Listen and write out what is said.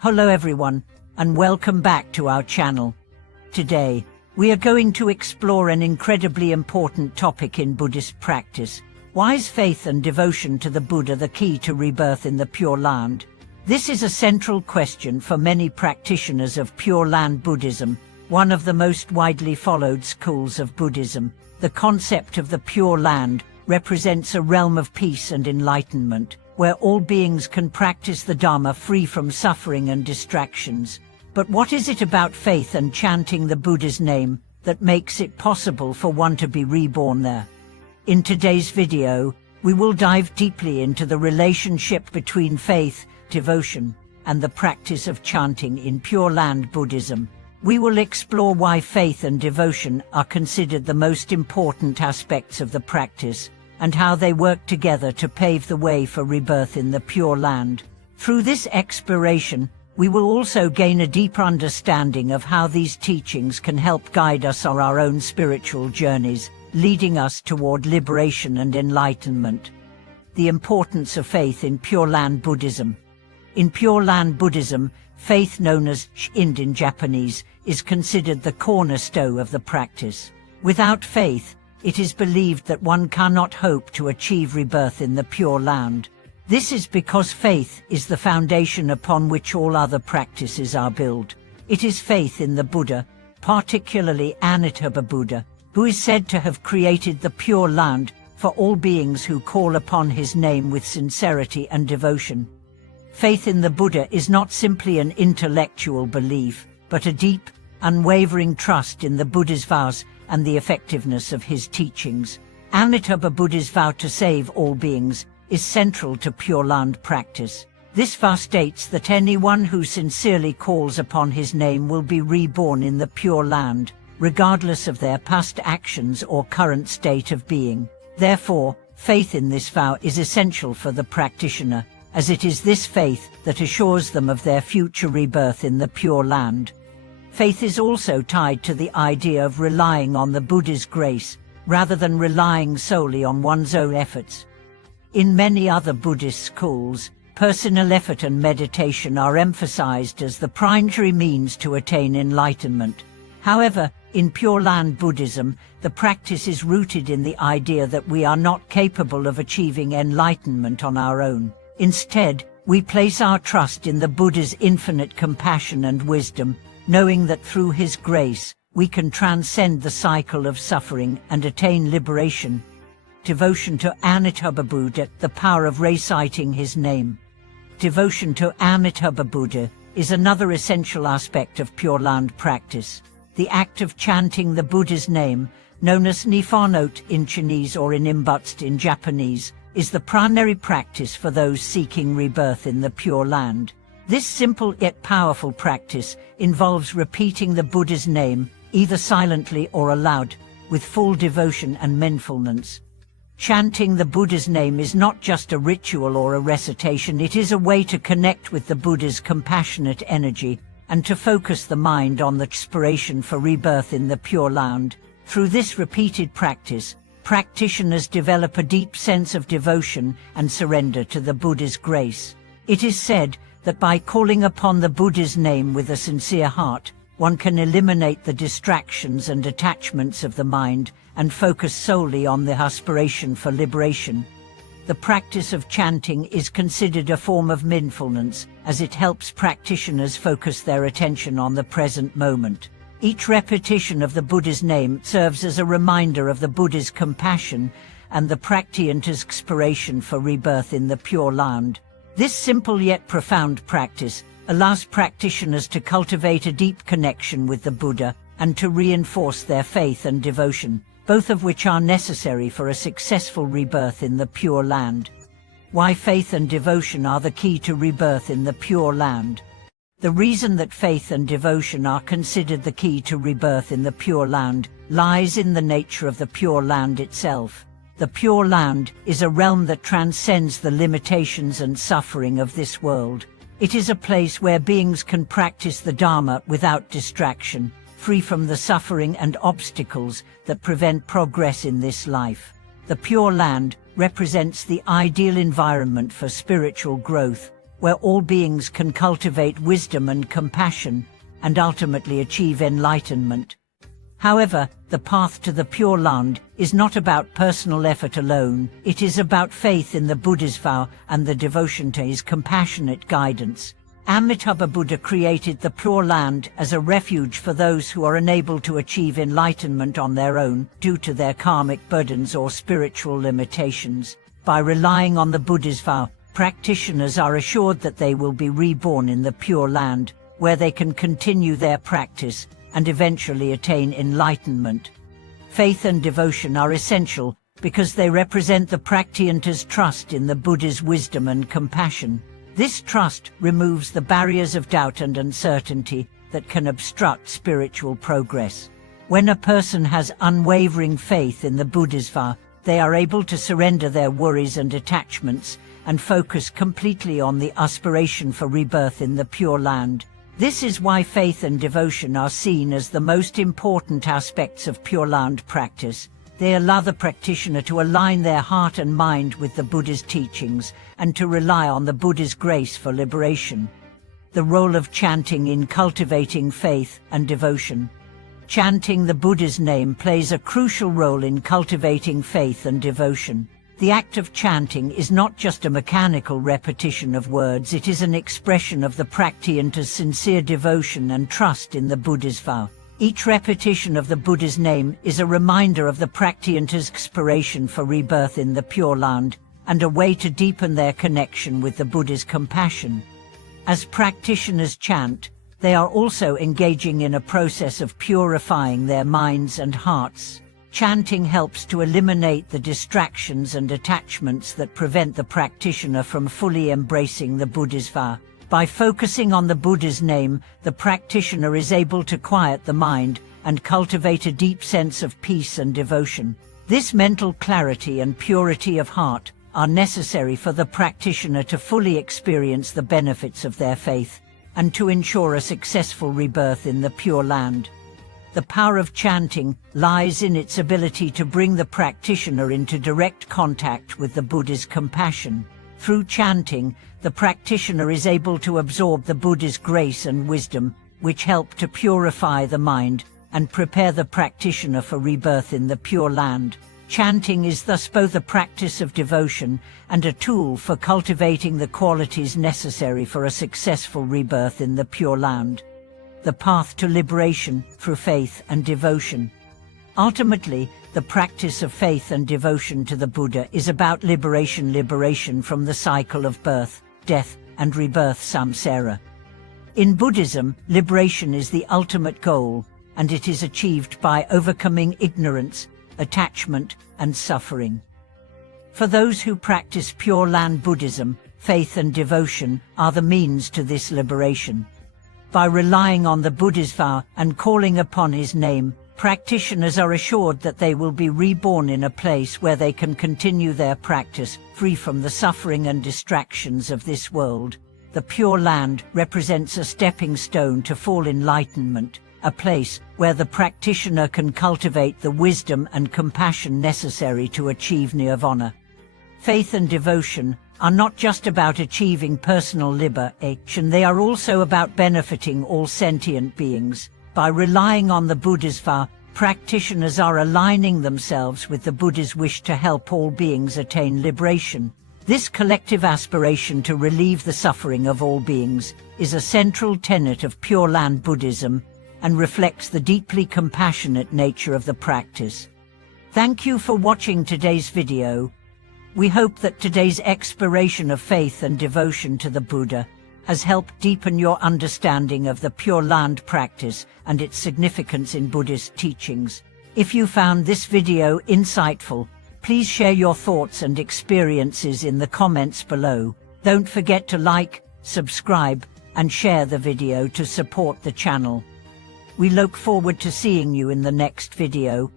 Hello everyone, and welcome back to our channel. Today, we are going to explore an incredibly important topic in Buddhist practice. Why is faith and devotion to the Buddha the key to rebirth in the Pure Land? This is a central question for many practitioners of Pure Land Buddhism, one of the most widely followed schools of Buddhism. The concept of the Pure Land represents a realm of peace and enlightenment, where all beings can practice the Dharma free from suffering and distractions. But what is it about faith and chanting the Buddha's name that makes it possible for one to be reborn there? In today's video, we will dive deeply into the relationship between faith, devotion, and the practice of chanting in Pure Land Buddhism. We will explore why faith and devotion are considered the most important aspects of the practice, and how they work together to pave the way for rebirth in the Pure Land. Through this exploration, we will also gain a deeper understanding of how these teachings can help guide us on our own spiritual journeys, leading us toward liberation and enlightenment. The importance of faith in Pure Land Buddhism. In Pure Land Buddhism, faith, known as Shinrin in Japanese, is considered the cornerstone of the practice. Without faith, it is believed that one cannot hope to achieve rebirth in the Pure Land. This is because faith is the foundation upon which all other practices are built. It is faith in the Buddha, particularly Amitabha Buddha, who is said to have created the Pure Land for all beings who call upon his name with sincerity and devotion. Faith in the Buddha is not simply an intellectual belief, but a deep, unwavering trust in the Buddha's vows and the effectiveness of his teachings. Amitabha Buddha's vow to save all beings is central to Pure Land practice. This vow states that anyone who sincerely calls upon his name will be reborn in the Pure Land, regardless of their past actions or current state of being. Therefore, faith in this vow is essential for the practitioner, as it is this faith that assures them of their future rebirth in the Pure Land. Faith is also tied to the idea of relying on the Buddha's grace, rather than relying solely on one's own efforts. In many other Buddhist schools, personal effort and meditation are emphasized as the primary means to attain enlightenment. However, in Pure Land Buddhism, the practice is rooted in the idea that we are not capable of achieving enlightenment on our own. Instead, we place our trust in the Buddha's infinite compassion and wisdom, knowing that through his grace, we can transcend the cycle of suffering and attain liberation. Devotion to Amitabha Buddha, the power of reciting his name. Devotion to Amitabha Buddha is another essential aspect of Pure Land practice. The act of chanting the Buddha's name, known as Nifanot in Chinese or Inimbutst in Japanese, is the primary practice for those seeking rebirth in the Pure Land. This simple yet powerful practice involves repeating the Buddha's name, either silently or aloud, with full devotion and mindfulness. Chanting the Buddha's name is not just a ritual or a recitation, it is a way to connect with the Buddha's compassionate energy and to focus the mind on the inspiration for rebirth in the Pure Land. Through this repeated practice, practitioners develop a deep sense of devotion and surrender to the Buddha's grace. It is said that by calling upon the Buddha's name with a sincere heart, one can eliminate the distractions and attachments of the mind and focus solely on the aspiration for liberation. The practice of chanting is considered a form of mindfulness, as it helps practitioners focus their attention on the present moment. Each repetition of the Buddha's name serves as a reminder of the Buddha's compassion and the practitioner's aspiration for rebirth in the Pure Land. This simple yet profound practice allows practitioners to cultivate a deep connection with the Buddha and to reinforce their faith and devotion, both of which are necessary for a successful rebirth in the Pure Land. Why faith and devotion are the key to rebirth in the Pure Land. The reason that faith and devotion are considered the key to rebirth in the Pure Land lies in the nature of the Pure Land itself. The Pure Land is a realm that transcends the limitations and suffering of this world. It is a place where beings can practice the Dharma without distraction, free from the suffering and obstacles that prevent progress in this life. The Pure Land represents the ideal environment for spiritual growth, where all beings can cultivate wisdom and compassion, and ultimately achieve enlightenment. However, the path to the Pure Land is not about personal effort alone. It is about faith in the Bodhisattva and the devotion to his compassionate guidance. Amitabha Buddha created the Pure Land as a refuge for those who are unable to achieve enlightenment on their own due to their karmic burdens or spiritual limitations. By relying on the Bodhisattva, practitioners are assured that they will be reborn in the Pure Land, where they can continue their practice and eventually attain enlightenment. Faith and devotion are essential because they represent the practitioner's trust in the Buddha's wisdom and compassion. This trust removes the barriers of doubt and uncertainty that can obstruct spiritual progress. When a person has unwavering faith in the Bodhisattva, they are able to surrender their worries and attachments and focus completely on the aspiration for rebirth in the Pure Land. This is why faith and devotion are seen as the most important aspects of Pure Land practice. They allow the practitioner to align their heart and mind with the Buddha's teachings and to rely on the Buddha's grace for liberation. The role of chanting in cultivating faith and devotion. Chanting the Buddha's name plays a crucial role in cultivating faith and devotion. The act of chanting is not just a mechanical repetition of words, it is an expression of the practitioner's sincere devotion and trust in the Bodhisattva. Each repetition of the Buddha's name is a reminder of the practitioner's aspiration for rebirth in the Pure Land and a way to deepen their connection with the Buddha's compassion. As practitioners chant, they are also engaging in a process of purifying their minds and hearts. Chanting helps to eliminate the distractions and attachments that prevent the practitioner from fully embracing the Bodhisattva. By focusing on the Buddha's name, the practitioner is able to quiet the mind and cultivate a deep sense of peace and devotion. This mental clarity and purity of heart are necessary for the practitioner to fully experience the benefits of their faith and to ensure a successful rebirth in the Pure Land. The power of chanting lies in its ability to bring the practitioner into direct contact with the Buddha's compassion. Through chanting, the practitioner is able to absorb the Buddha's grace and wisdom, which help to purify the mind and prepare the practitioner for rebirth in the Pure Land. Chanting is thus both a practice of devotion and a tool for cultivating the qualities necessary for a successful rebirth in the Pure Land. The path to liberation through faith and devotion. Ultimately, the practice of faith and devotion to the Buddha is about liberation from the cycle of birth, death, and rebirth samsara. In Buddhism, liberation is the ultimate goal, and it is achieved by overcoming ignorance, attachment, and suffering. For those who practice Pure Land Buddhism, faith and devotion are the means to this liberation. By relying on the Bodhisattva and calling upon his name, practitioners are assured that they will be reborn in a place where they can continue their practice, free from the suffering and distractions of this world. The Pure Land represents a stepping stone to full enlightenment, a place where the practitioner can cultivate the wisdom and compassion necessary to achieve nirvana. Faith and devotion are not just about achieving personal liberation, they are also about benefiting all sentient beings. By relying on the Bodhisattva, practitioners are aligning themselves with the Buddha's wish to help all beings attain liberation. This collective aspiration to relieve the suffering of all beings is a central tenet of Pure Land Buddhism and reflects the deeply compassionate nature of the practice. Thank you for watching today's video. We hope that today's exploration of faith and devotion to the Buddha has helped deepen your understanding of the Pure Land practice and its significance in Buddhist teachings. If you found this video insightful, please share your thoughts and experiences in the comments below. Don't forget to like, subscribe, and share the video to support the channel. We look forward to seeing you in the next video.